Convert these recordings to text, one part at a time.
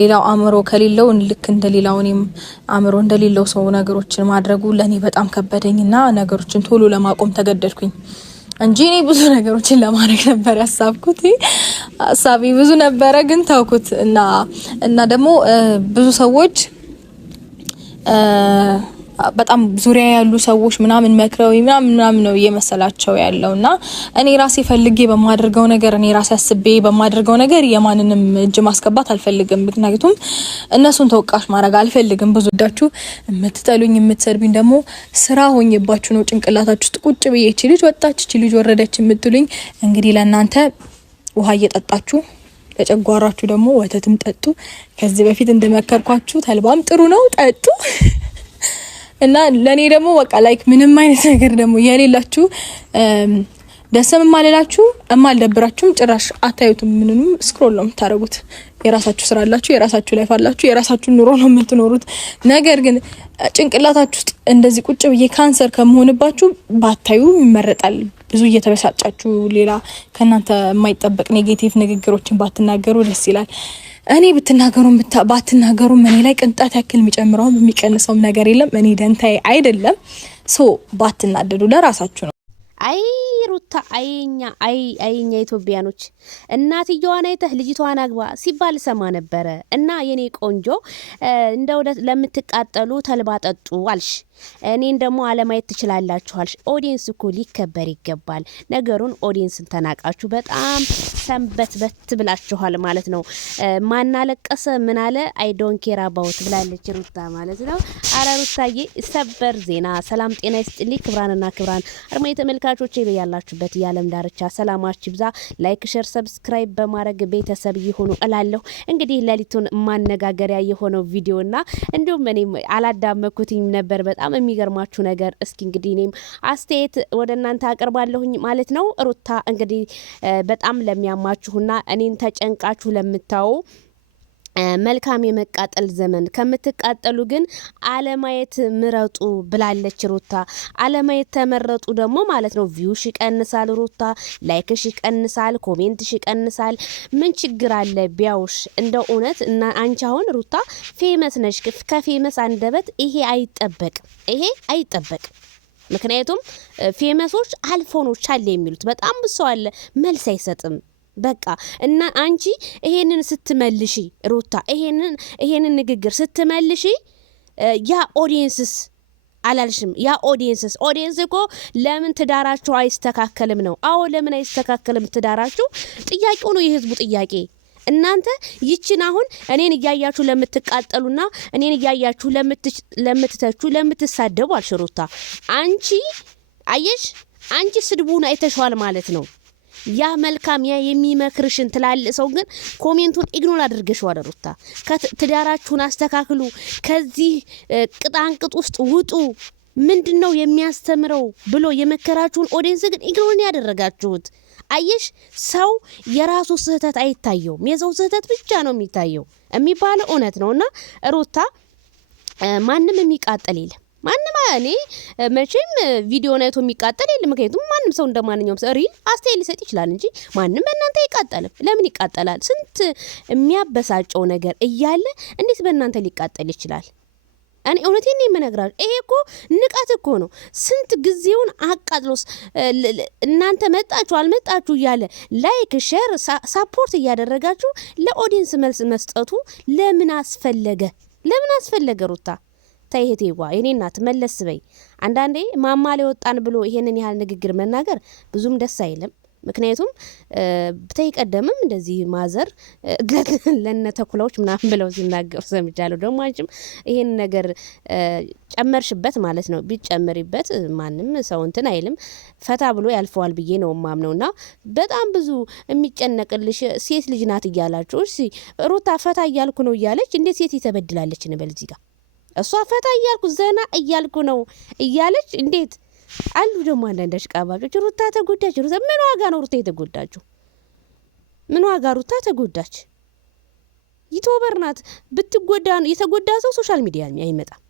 ሌላው አእምሮ ከሌለው ልክ እንደሌላው እኔም አእምሮ እንደሌለው ሰው ነገሮችን ማድረጉ ለኔ በጣም ከበደኝና ነገሮችን ቶሎ ለማቆም ተገደድኩኝ እንጂ እኔ ብዙ ነገሮችን ለማድረግ ነበር ያሳብኩት። ሀሳቤ ብዙ ነበረ ግን ተውኩት እና ደግሞ ብዙ ሰዎች በጣም ዙሪያ ያሉ ሰዎች ምናምን መክረው ምናምን ነው እየመሰላቸው ያለውና እኔ ራሴ ፈልጌ በማድረገው ነገር እኔ ራሴ አስቤ በማድረገው ነገር የማንንም እጅ ማስገባት አልፈልግም። ምክንያቱም እነሱን ተወቃሽ ማድረግ አልፈልግም። ብዙ ዳችሁ የምትጠሉኝ የምትሰርቢኝ ደግሞ ስራ ሆኝባችሁ ነው ጭንቅላታችሁ ውስጥ ቁጭ ብዬ እቺ ልጅ ወጣች እቺ ልጅ ወረደች የምትሉኝ። እንግዲህ ለእናንተ ውሃ እየጠጣችሁ ለጨጓራችሁ ደግሞ ወተትም ጠጡ። ከዚህ በፊት እንደመከርኳችሁ ተልባም ጥሩ ነው ጠጡ። እና ለኔ ደግሞ በቃ ላይክ ምንም አይነት ነገር ደግሞ የሌላችሁ ደስም ማለላችሁ እማልደብራችሁም ጭራሽ አታዩትም። ምንም ስክሮል ነው የምታረጉት። የራሳችሁ ስራ አላችሁ፣ የራሳችሁ ላይፍ አላችሁ፣ የራሳችሁ ኑሮ ነው የምትኖሩት። ነገር ግን ጭንቅላታችሁ ውስጥ እንደዚህ ቁጭ ብዬ ካንሰር ከመሆንባችሁ ባታዩ ይመረጣል። ብዙ እየተበሳጫችሁ ሌላ ከናንተ የማይጠበቅ ኔጌቲቭ ንግግሮችን ባትናገሩ ደስ ይላል። እኔ ባትናገሩ እኔ ላይ ቅንጣት ያክል የሚጨምረው የሚቀንሰውም ነገር የለም። እኔ ደንታይ አይደለም። ባትናደዱ ለራሳችሁ ነው። አይ ሩታ አይኛ ኢትዮጵያኖች እናትየዋን አይተህ ልጅቷን አግባ ሲባል ሰማ ነበረ። እና የኔ ቆንጆ እንደው ለምትቃጠሉ ተልባ ጠጡ አልሽ። እኔን ደግሞ አለማየት ትችላላችሁ አልሽ። ኦዲየንስ እኮ ሊከበር ይገባል። ነገሩን ኦዲየንስን ተናቃችሁ በጣም ሰንበትበት ብላችኋል ማለት ነው። ማናለቀሰ ምን አለ አይ ዶንት ኬር አባውት ብላለች ሩታ ማለት ነው። አረ ሩታዬ ሰበር ዜና። ሰላም ጤና ይስጥልኝ ክብራንና ክብራን አርማይ ተመልካቾቼ በያላችሁበት የዓለም ዳርቻ ሰላማችሁ ይብዛ። ላይክ ሼር ሰብስክራይብ በማድረግ ቤተሰብ ይሁኑ እላለሁ። እንግዲህ ሌሊቱን ማነጋገሪያ የሆነው ቪዲዮና እንዲሁም እኔም አላዳመኩትኝ ነበር በጣም የሚገርማችሁ ነገር። እስኪ እንግዲህ እኔም አስተያየት ወደ እናንተ አቀርባለሁኝ ማለት ነው። ሩታ እንግዲህ በጣም ለሚያማችሁና እኔን ተጨንቃችሁ ለምታው መልካም የመቃጠል ዘመን ከምትቃጠሉ ግን አለማየት ምረጡ ብላለች ሩታ። አለማየት ተመረጡ ደግሞ ማለት ነው ቪውሽ ይቀንሳል፣ ሩታ ላይክሽ ይቀንሳል፣ ኮሜንትሽ ይቀንሳል። ምን ችግር አለ ቢያውሽ? እንደው እውነት እና አንቺ አሁን ሩታ ፌመስ ነሽ። ከፌመስ አንደበት ይሄ አይጠበቅ። ምክንያቱም ፌመሶች አልፎኖች አለ የሚሉት በጣም ብሰው አለ መልስ አይሰጥም። በቃ እና አንቺ ይሄንን ስትመልሺ ሩታ ይሄንን ንግግር ስትመልሺ ያ ኦዲየንስስ አላልሽም? ያ ኦዲየንስ እኮ ለምን ትዳራችሁ አይስተካከልም ነው። አዎ ለምን አይስተካከልም ትዳራችሁ? ጥያቄው ነው የህዝቡ ጥያቄ። እናንተ ይችን አሁን እኔን እያያችሁ ለምትቃጠሉና እኔን እያያችሁ ለምትተቹ ለምትሳደቡ አልሽ ሩታ አንቺ አየሽ አንቺ ስድቡን አይተሽዋል ማለት ነው። ያ መልካም ያ የሚመክርሽን ትላል ሰው ግን ኮሜንቱን ኢግኖር አድርገሽዋል ሩታ። ትዳራችሁን አስተካክሉ፣ ከዚህ ቅጣንቅጥ ውስጥ ውጡ፣ ምንድነው የሚያስተምረው ብሎ የመከራችሁን ኦዲየንስ ግን ኢግኖር ያደረጋችሁት። አየሽ ሰው የራሱ ስህተት አይታየውም፣ የሰው ስህተት ብቻ ነው የሚታየው የሚባለው እውነት ነውና ሩታ ማንም የሚቃጠል የለም። ማንም እኔ መቼም ቪዲዮ ናይቶ የሚቃጠል የለም። ምክንያቱም ማንም ሰው እንደማንኛውም ሰው ሪል አስተያየት ሊሰጥ ይችላል እንጂ ማንም በእናንተ አይቃጠልም። ለምን ይቃጠላል? ስንት የሚያበሳጨው ነገር እያለ እንዴት በእናንተ ሊቃጠል ይችላል? እኔ እውነቴን ነው የምነግራችሁ። ይሄ እኮ ንቀት እኮ ነው። ስንት ጊዜውን አቃጥሎስ እናንተ መጣችሁ አልመጣችሁ እያለ ላይክ ሼር ሳፖርት እያደረጋችሁ ለኦዲየንስ መልስ መስጠቱ ለምን አስፈለገ ሩታ? ታይሄቴዋ የኔ እናት መለስ በይ። አንዳንዴ ማማ ላይ ወጣን ብሎ ይሄንን ያህል ንግግር መናገር ብዙም ደስ አይልም። ምክንያቱም በተይቀደምም እንደዚህ ማዘር ለነተኩላዎች ምናምን ብለው ሲናገሩ ሰምቻለሁ። ደግሞ አንቺም ይሄን ነገር ጨመርሽበት ማለት ነው። ቢጨምሪበት ማንም ሰው እንትን አይልም፣ ፈታ ብሎ ያልፈዋል ብዬ ነው ማምነውና በጣም ብዙ የሚጨነቅልሽ ሴት ልጅ ናት እያላችሁ እሺ ሩታ ፈታ እያልኩ ነው እያለች እንዴት ሴት ይተበድላለች እንበል እዚህ ጋር እሷ ፈታ እያልኩ ዘና እያልኩ ነው እያለች እንዴት አሉ ደግሞ አንዳንድ አሽቃባጮች ሩታ ተጎዳች። ምን ዋጋ ነው ሩታ የተጎዳችው? ምን ዋጋ ሩታ ተጎዳች? ዩቲዩበር ናት። ብትጎዳ የተጎዳ ሰው ሶሻል ሚዲያ አይመጣም።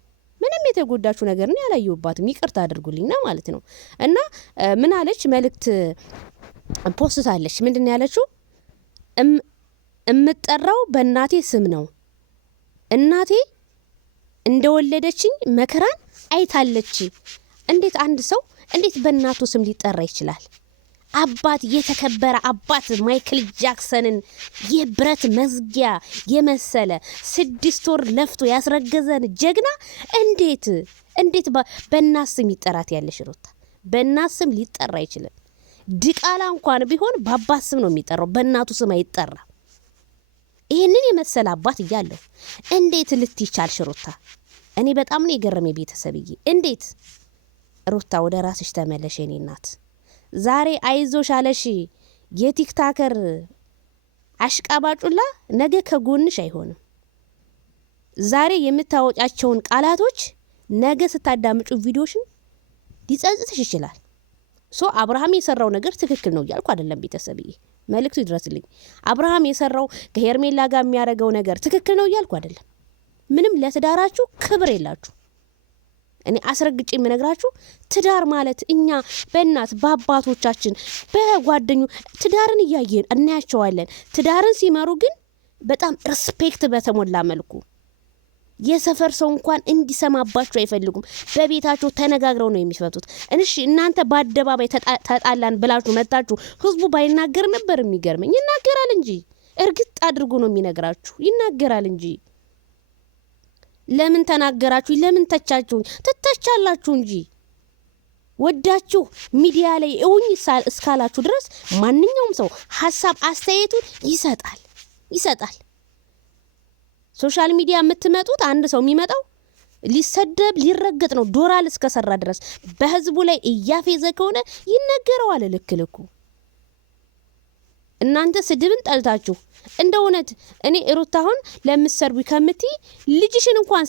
ምንም የተጎዳችው ነገር ነው ያላየውባትም። ይቅርታ አድርጉልኝና ማለት ነው። እና ምን አለች መልእክት ፖስት አለች። ምንድነው ያለችው? እምጠራው በእናቴ ስም ነው እናቴ እንደወለደችኝ መከራን አይታለች። እንዴት አንድ ሰው እንዴት በእናቱ ስም ሊጠራ ይችላል? አባት የተከበረ አባት ማይክል ጃክሰንን የብረት መዝጊያ የመሰለ 6 ወር ለፍቶ ያስረገዘን ጀግና እንዴት በእናት ስም ይጠራት ያለሽ ሩታ? በእናት ስም ሊጠራ አይችልም። ድቃላ እንኳን ቢሆን በአባት ስም ነው የሚጠራው፣ በእናቱ ስም አይጠራ። ይሄንን የመሰለ አባት እያለሁ እንዴት ልትይቻልሽ ሩታ? እኔ በጣም ነው የገረመኝ ቤተሰብዬ። እንዴት ሩታ ወደ ራስሽ ተመለሽ የኔ እናት። ዛሬ አይዞሽ አለሽ የቲክታከር አሽቃባጩላ ነገ ከጎንሽ አይሆንም። ዛሬ የምታወጫቸውን ቃላቶች ነገ ስታዳምጩ ቪዲዮሽን ሊጸጽትሽ ይችላል። አብርሃም የሰራው ነገር ትክክል ነው እያልኩ አይደለም ቤተሰብዬ፣ መልእክቱ ይድረስልኝ። አብርሃም የሰራው ከሄርሜላ ጋር የሚያደርገው ነገር ትክክል ነው እያልኩ አይደለም። ምንም ለትዳራችሁ ክብር የላችሁ። እኔ አስረግጬ የምነግራችሁ ትዳር ማለት እኛ በእናት በአባቶቻችን በጓደኙ ትዳርን እያየን እናያቸዋለን። ትዳርን ሲመሩ ግን በጣም ሪስፔክት በተሞላ መልኩ የሰፈር ሰው እንኳን እንዲሰማባችሁ አይፈልጉም። በቤታቸው ተነጋግረው ነው የሚፈቱት። እሺ እናንተ በአደባባይ ተጣላን ብላችሁ መጣችሁ ህዝቡ ባይናገር ነበር የሚገርመኝ። ይናገራል እንጂ እርግጥ አድርጎ ነው የሚነግራችሁ። ይናገራል እንጂ ለምን ተናገራችሁ? ለምን ተቻችሁኝ? ትተቻላችሁ እንጂ ወዳችሁ ሚዲያ ላይ እውኝ እስካላችሁ ድረስ ማንኛውም ሰው ሐሳብ አስተያየቱን ይሰጣል። ሶሻል ሚዲያ የምትመጡት አንድ ሰው የሚመጣው ሊሰደብ ሊረገጥ ነው። ዶራል እስከሰራ ድረስ በህዝቡ ላይ እያፌዘ ከሆነ ይነገረዋል ልክ። እናንተ ስድብን ጠልታችሁ እንደ እውነት እኔ ሩታ አሁን ለምሰርቡ ከምቲ ልጅሽን እንኳን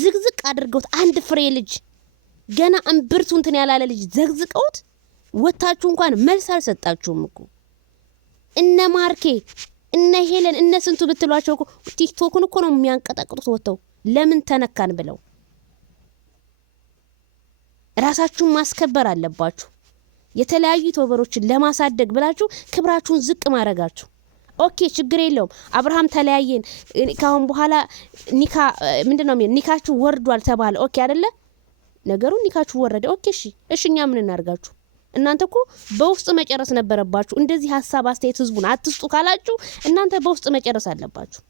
ዝግዝቅ አድርገውት አንድ ፍሬ ልጅ ገና እንብርቱ እንትን ያላለ ልጅ ዘግዝቀውት ወታችሁ እንኳን መልስ አልሰጣችሁም እኮ። እነ ማርኬ እነ ሄለን እነ ስንቱ ብትሏቸው እኮ ቲክቶክን እኮ ነው የሚያንቀጠቅጡት ወጥተው ለምን ተነካን ብለው። ራሳችሁን ማስከበር አለባችሁ። የተለያዩ ዩቲዩበሮችን ለማሳደግ ብላችሁ ክብራችሁን ዝቅ ማድረጋችሁ ኦኬ ችግር የለውም። አብርሃም ተለያየን ካሁን በኋላ ምንድነው ኒካችሁ ወርዷል ተባለ። ኦኬ አይደለ ነገሩ ኒካችሁ ወረደ። ኦኬ እሺኛ ምን እናርጋችሁ? እናንተ እኮ በውስጥ መጨረስ ነበረባችሁ። እንደዚህ ሐሳብ አስተያየት ህዝቡን አትስጡ ካላችሁ እናንተ በውስጥ መጨረስ አለባችሁ።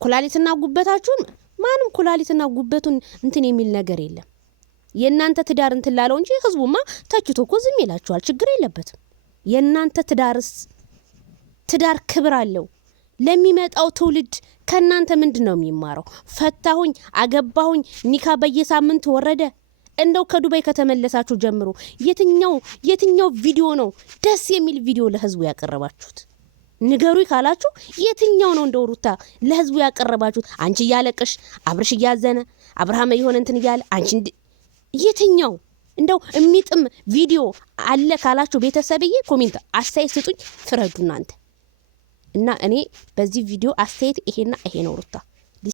ኩላሊትና ጉበታችሁን ማንም ኩላሊትና ጉበቱን እንትን የሚል ነገር የለም። የእናንተ ትዳር እንትን ላለው እንጂ ህዝቡማ ተችቶ እኮ ዝም ይላችኋል። ችግር የለበትም። የእናንተ ትዳር ክብር አለው። ለሚመጣው ትውልድ ከእናንተ ምንድነው የሚማረው? ፈታሁኝ አገባሁኝ ኒካ በየሳምንቱ ወረደ። እንደው ከዱባይ ከተመለሳችሁ ጀምሮ የትኛው ቪዲዮ ነው ደስ የሚል ቪዲዮ ለህዝቡ ያቀረባችሁት? ንገሩኝ ካላችሁ የትኛው ነው እንደው ሩታ ለህዝቡ ያቀረባችሁት? አንቺ እያለቀሽ አብርሽ እያዘነ አብርሃም የሆነ እንትን እያለ አንቺ የትኛው እንደው የሚጥም ቪዲዮ አለ ካላችሁ ቤተሰብዬ ኮሜንት አስተያየት ስጡኝ፣ ፍረዱ እናንተ። እና እኔ በዚህ ቪዲዮ አስተያየት ይሄና ይሄ ነው ሩታ